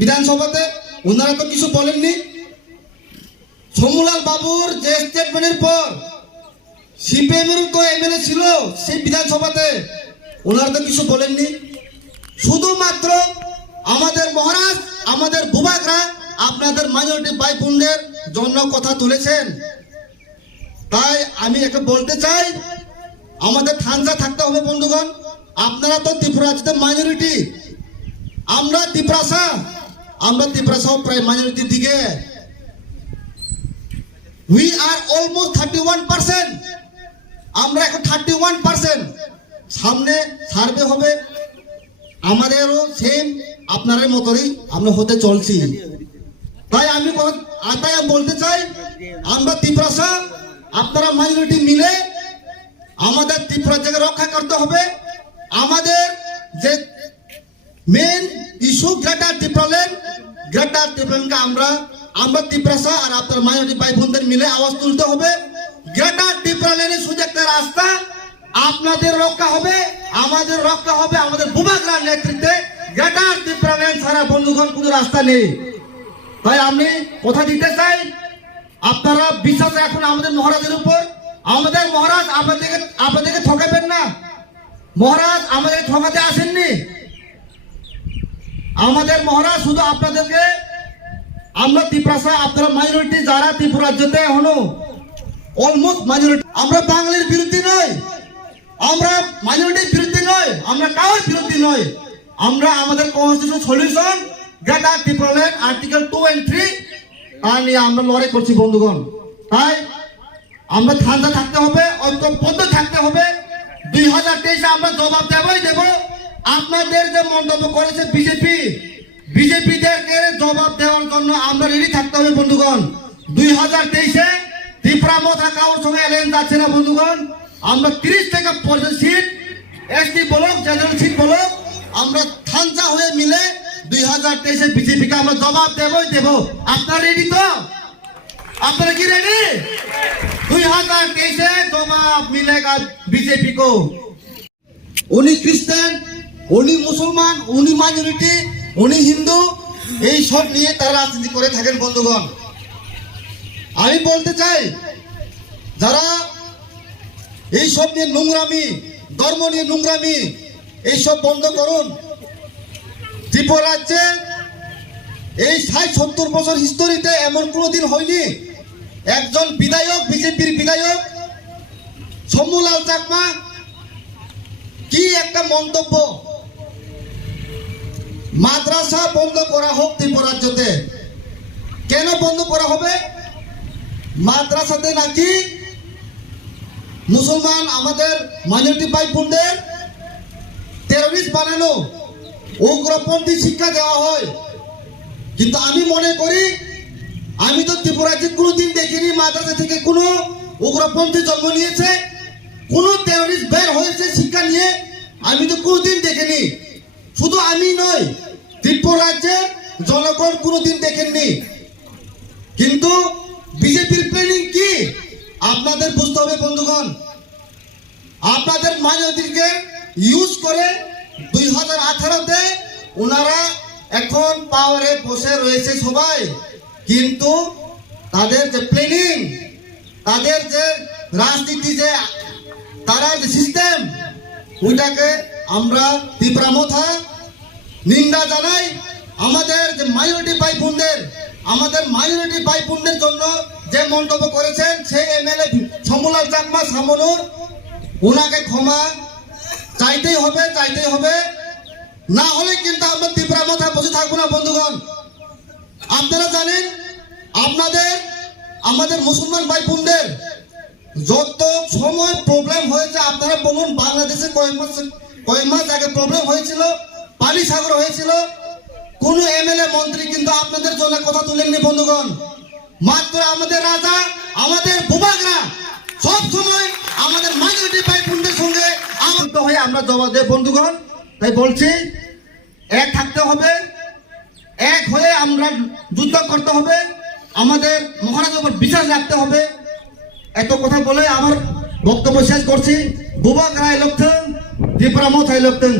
বিধানসভাতে, ওনারা তো কিছু বলেননি। শম্ভুলাল বাবুর যে স্টেটমেন্টের পর সিপিএমের তো এমএলএ ছিল সেই বিধানসভাতে, ওনারা তো কিছু বলেননি। শুধুমাত্র আমাদের মহারাজ, আমাদের ভূভাগরা আপনাদের মাইনরিটি ভাই বোনদের জন্য কথা তুলেছেন। তাই আমি একটা বলতে চাই, আমাদের ঠান্ডা থাকতে হবে বন্ধুগণ। আপনারা তো ত্রিপুরা রাজ্যতে মাইনরিটি, আমরা ত্রিপুরা প্রায় মাইনরিটির দিকে। উই আর অলমোস্ট 31%, আমরা এখন 31%। সামনে সার্ভে হবে, আমাদেরও সেম আপনাদের মতোই আমরা হতে চলছি। তাই আমি বলতে চাই, আমরা ত্রিপুরা, আপনারা মাইনরিটি মিলে আমাদের ত্রিপুরা জায়গায় রক্ষা করতে হবে। আমাদের যে মেন ইস্যু গ্রেটার ত্রিপুরাকে আমরা ত্রিপুরা আর আপনার মাইনরিটি ভাই বোনদের মিলে আওয়াজ তুলতে হবে। গ্রেটার ত্রিপুরা লেনে শুধু একটা রাস্তা, আপনাদের রক্ষা হবে, আমাদের রক্ষা হবে আমাদের ভূভাগরার নেতৃত্বে। গ্রেটার ত্রিপুরা লেন ছাড়া বন্ধুগণ কোনো রাস্তা নেই। তাই আমি কথা দিতে চাই, আপনারা বিশ্বাস রাখুন আমাদের মহারাজের উপর। আমাদের মহারাজ আপনাদেরকে ঠকাবেন না। মহারাজ আমাদের ঠকাতে আসেননি। আমাদের মহারাজ শুধু আপনাদেরকে, আমরা ত্রিপুরা, আপনারা মাইনরিটি যারা ত্রিপুরা রাজ্যতে হলো অলমোস্ট মাইনরিটি, আমরা বাঙালির বিরুদ্ধে নয়, আমরা মাইনরিটির বিরুদ্ধে নয়, আমরা কারোর বিরুদ্ধে নয়। আমরা আমাদের constitution solution greater Tripura land article 2 and 3 তা নিয়ে আমরা লড়াই করছি বন্ধুগণ। তাই আমরা ঠান্ডা থাকতে হবে, ঐক্যবদ্ধ থাকতে হবে। 2023 আমরা জবাব দেব। আপনাদের যে মন্তব্য করেছে বিজেপিদেরকে জবাব দেওয়ার জন্য আমরা রেডি থাকতে হবে বন্ধুগণ। 2023-এ ত্রিপুরা মথা কারোর সঙ্গে এলায়েন্স যাচ্ছে না বন্ধুগণ। আমরা 30 থেকে 50 সিট এসটি বলক, জেনারেল সিট বলক, আমরা ঠান্ডা হয়ে মিলে 2023-এ বিজেপিকে আমরা জবাব দেব। আপনারা রেডি তো? আপনারা কি রেডি? 2023-এ জবাব মিলেগা बीजेपी को। উনি খ্রিস্টান, উনি মুসলমান, উনি মাইনরিটি, উনি হিন্দু, এই সব নিয়ে তারা রাজনীতি করে থাকেন বন্ধুগণ। আমি বলতে চাই, যারা এই সব নিয়ে নোংরামি, ধর্ম নিয়ে নোংরামি, এই সব বন্ধ করুন। ত্রিপুরা রাজ্যে এই 60-70 বছর হিস্টোরিতে এমন কোনোদিন হয়নি একজন বিধায়ক, বিজেপির বিধায়ক শম্ভুলাল চাকমা কি একটা মন্তব্য, মাদ্রাসা বন্ধ করা হোক ত্রিপুরা রাজ্যতে। কেন বন্ধ করা হবে? মাদ্রাসাতে নাকি মুসলমান আমাদের মাইনরিটি ভাই বোনদের টেররিস্ট বানানো, উগ্রপন্থী শিক্ষা দেওয়া হয়। কিন্তু আমি মনে করি, আমি তো ত্রিপুরা রাজ্যে কোনোদিন দেখিনি মাদ্রাসা থেকে কোনো উগ্রপন্থী জন্ম নিয়েছে, কোনো টেররিস্ট বের হয়েছে শিক্ষা নিয়ে, আমি তো কোনোদিন দেখিনি। শুধু আমি নয়, ত্রিপুরা রাজ্যে জনগণ কোনোদিন দেখেননি। কিন্তু বিজেপির প্ল্যানিং কি আপনাদের বুঝতে হবে বন্ধুগণ। আপনাদের মাইনরিটিকে ইউজ করে 2018-তে ওনারা এখন পাওয়ারে বসে রয়েছে সবাই। কিন্তু তাদের যে প্ল্যানিং, তাদের যে রাজনীতি, যে তারা যে সিস্টেম, ওইটাকে আমরা ত্রিপুরা মথা নিন্দা জানাই। আমাদের যে মাইনরিটি ভাই বোনদের জন্য যে মন্তব্য করেছেন সেই এমএলএ শম্ভুলাল চাকমা সামনুর, ওনাকে ক্ষমা চাইতেই হবে। না হলে কিন্তু আমরা ত্রিপুরা মথা বসে থাকবো না বন্ধুগণ। আপনারা জানেন, আমাদের মুসলমান ভাই বোনদের যত সময় প্রবলেম হয়েছে, আপনারা বলুন, বাংলাদেশে কয়েক মাস আগে প্রবলেম হয়েছিল, পানি সাগর হয়েছিল, কোন এমএলএ মন্ত্রী কিন্তু আপনাদের জন্য কথা তুলেননি বন্ধুগণ। মাত্র আমাদের রাজা, আমাদের ভূভাগরা সব সময় আমাদের মাইনরিটি ভাই বোনদের সঙ্গে আবদ্ধ হয়ে আমরা জবাব দেব বন্ধুগণ। তাই বলছি, এক থাকতে হবে, এক হয়ে আমরা যুদ্ধ করতে হবে, আমাদের মহারাজের উপর বিশ্বাস রাখতে হবে। এত কথা বলে আমার বক্তব্য শেষ করছি। ভূভাগরা লক্ষণ, ত্রিপুরা মথায় লক্ষণ।